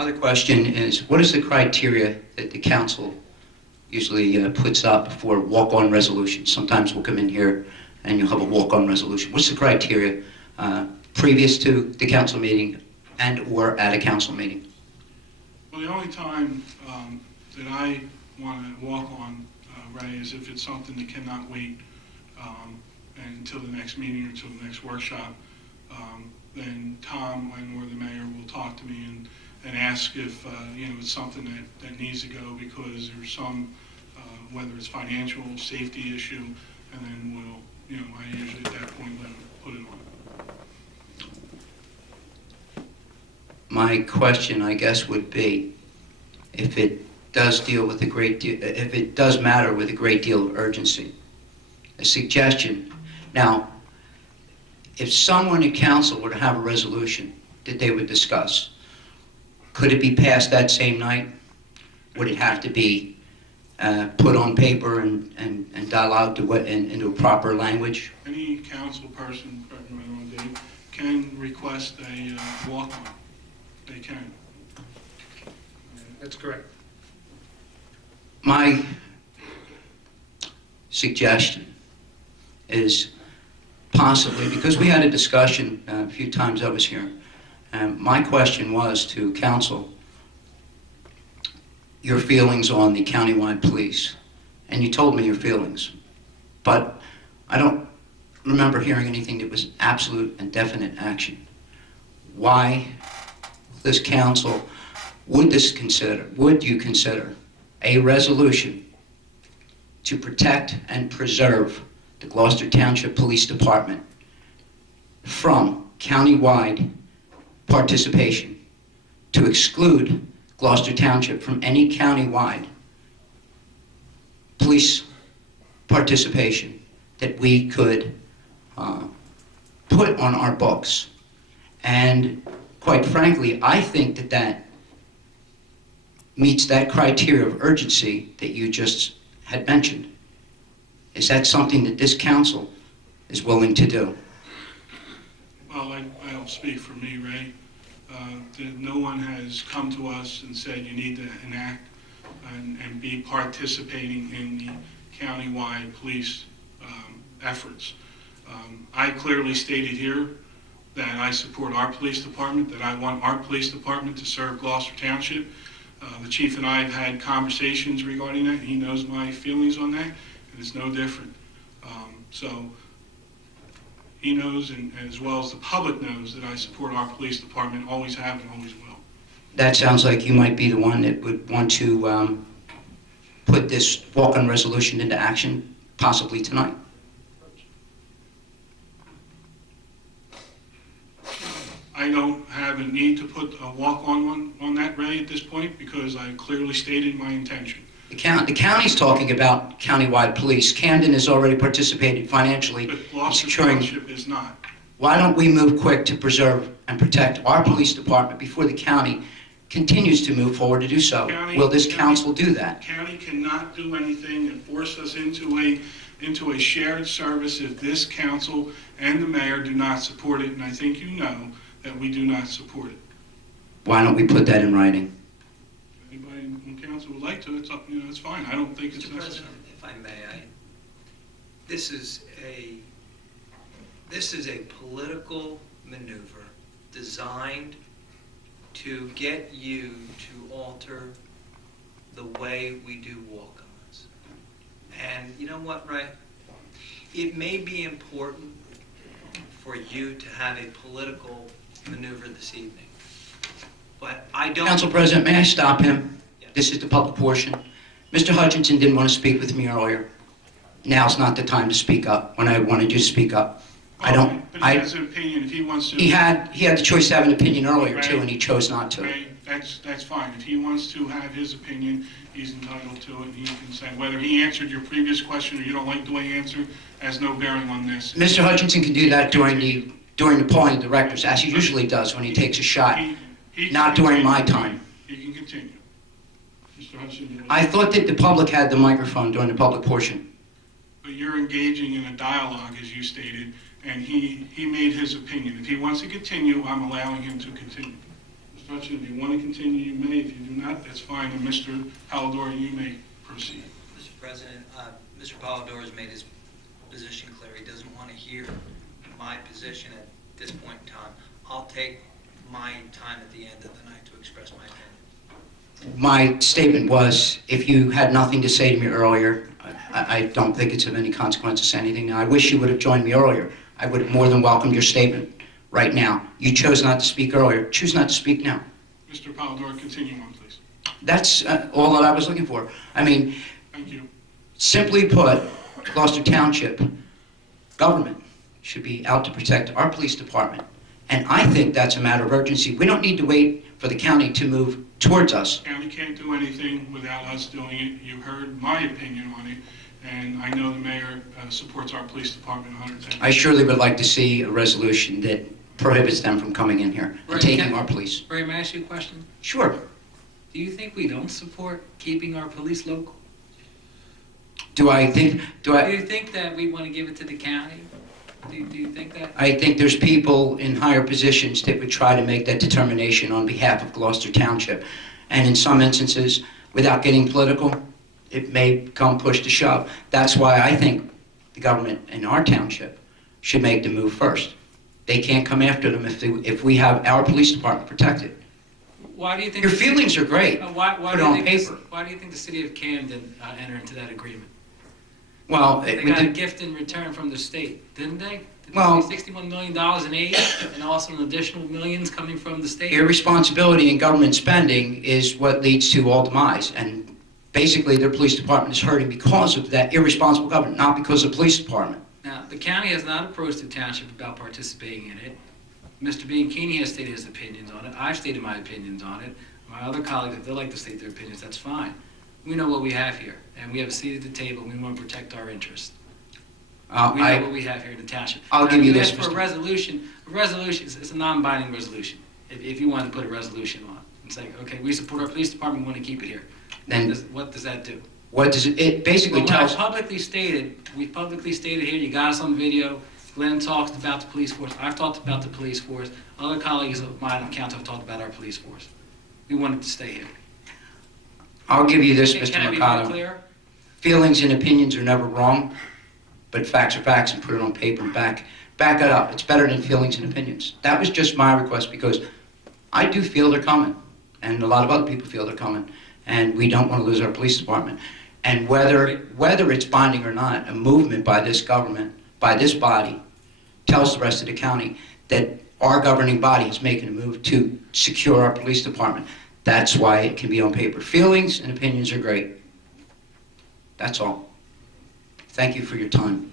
My other question is, what is the criteria that the council usually puts up for walk-on resolutions? Sometimes we'll come in here and you'll have a walk-on resolution. What's the criteria previous to the council meeting and or at a council meeting? Well, the only time that I want to walk on, Ray, is if it's something that cannot wait until the next meeting or until the next workshop. Then Tom and or the mayor will talk to me and ask if it's something that needs to go because there's some, whether it's financial, safety issue, and then we'll, I usually at that point let them put it on. My question, I guess, would be, if it does deal with a great deal, if it does matter with a great deal of urgency, a suggestion. Now, if someone in council were to have a resolution that they would discuss, could it be passed that same night? Would it have to be put on paper and dialogued into a proper language? Any council person, can request a walk-on. They can. That's correct. My suggestion is possibly, because we had a discussion a few times I was here, my question was to council, your feelings on the countywide police. And you told me your feelings, but I don't remember hearing anything that was absolute and definite action. Why this council, would you consider a resolution to protect and preserve the Gloucester Township Police Department from countywide participation, to exclude Gloucester Township from any countywide police participation that we could put on our books? And quite frankly, I think that that meets that criteria of urgency that you just had mentioned. Is that something that this council is willing to do? Well, I don't speak for me, Ray. No one has come to us and said you need to enact and be participating in the countywide police efforts. I clearly stated here that I support our police department, that I want our police department to serve Gloucester Township. The chief and I have had conversations regarding that. He knows my feelings on that, and it's no different. So he knows, and as well as the public knows, that I support our police department, always have and always will. That sounds like you might be the one that would want to put this walk-on resolution into action, possibly tonight. I don't have a need to put a walk-on one on that, Ray, at this point, because I clearly stated my intention. The county's talking about countywide police. Camden has already participated financially But in Gloucester securing. Township is not. Why don't we move quick to preserve and protect our police department before the county continues to move forward to do so? Will this council do that? The county cannot do anything and force us into a shared service if this council and the mayor do not support it, and I think you know that we do not support it. Why don't we put that in writing? Anybody on council would like to, it's up, it's fine. I don't think it's Mr. necessary. President, if I may, this is a political maneuver designed to get you to alter the way we do walk-ons. And you know what, Ray? It may be important for you to have a political maneuver this evening, but I don't... Council President, may I stop him? Yes. This is the public portion. Mr. Hutchinson didn't want to speak with me earlier. Now's not the time to speak up when I wanted you to speak up. I don't... But he has an opinion if he wants to... He had the choice to have an opinion earlier, too, and he chose not to. Ray, that's fine. If he wants to have his opinion, he's entitled to it, and he can say whether he answered your previous question or you don't like the way he answered has no bearing on this. Mr. Hutchinson can do that during the polling of directors, as he usually does when he takes a shot, He not can during continue. my time. He can continue. Mr. Hudson, I thought that the public had the microphone during the public portion. but you're engaging in a dialogue, as you stated, and he made his opinion. If he wants to continue, I'm allowing him to continue. Mr. discussion. If you want to continue, you may. If you do not, that's fine. And Mr. Pallador, you may proceed. Mr. President, Mr. Polidor has made his position clear. He doesn't want to hear my position at this point in time. I'll take my time at the end of the night to express my opinion. My statement was, if you had nothing to say to me earlier, I don't think it's of any consequence to say anything now. I wish you would have joined me earlier. I would have more than welcomed your statement right now. You chose not to speak earlier. Choose not to speak now. Mr. Pallador, continue on, please. That's all that I was looking for. I mean, Thank you. simply put, Gloucester Township government should be out to protect our police department. And I think that's a matter of urgency. We don't need to wait for the county to move towards us. County can't do anything without us doing it. You heard my opinion on it, and I know the mayor supports our police department 110%. I surely would like to see a resolution that prohibits them from coming in here and taking our police. Ray, may I ask you a question? Sure. Do you think we don't support keeping our police local? Do you think Do you think that we want to give it to the county? Do you think that? I think there's people in higher positions that would try to make that determination on behalf of Gloucester Township. And in some instances, without getting political, it may come push to shove. That's why I think the government in our township should make the move first. They can't come after them if we have our police department protected. Why do you think? Your feelings are great. Why Put do it you on think paper. Why do you think the city of Camden entered into that agreement? Well, They got a gift in return from the state, didn't they? Well- $61 million in aid, and also an additional millions coming from the state. irresponsibility in government spending is what leads to all demise. And basically, their police department is hurting because of that irresponsible government, not because of the police department. Now, the county has not approached the township about participating in it. Mr. Bianchini has stated his opinions on it. I've stated my opinions on it. My other colleagues, if they'd like to state their opinions, that's fine. We know what we have here, and we have a seat at the table, and we want to protect our interests. We know what we have here in the township. I'll Now, give you this, asked for a resolution. A resolution is a non-binding resolution. If you want to put a resolution on and say, okay, we support our police department, we want to keep it here. Then What does that do? what does it basically Well, tells? we publicly stated here, you got us on video. Glenn talks about the police force. I've talked about the police force. Other colleagues of mine on council have talked about our police force. We wanted to stay here. I'll give you this, Can Mr. I be more Mercado. clear? Feelings and opinions are never wrong, but facts are facts, and put it on paper and back it up. It's better than feelings and opinions. That was just my request because I do feel they're coming, and a lot of other people feel they're coming, and we don't want to lose our police department. And whether it's binding or not, a movement by this government, by this body, tells the rest of the county that our governing body is making a move to secure our police department. That's why it can be on paper. Feelings and opinions are great. That's all. Thank you for your time.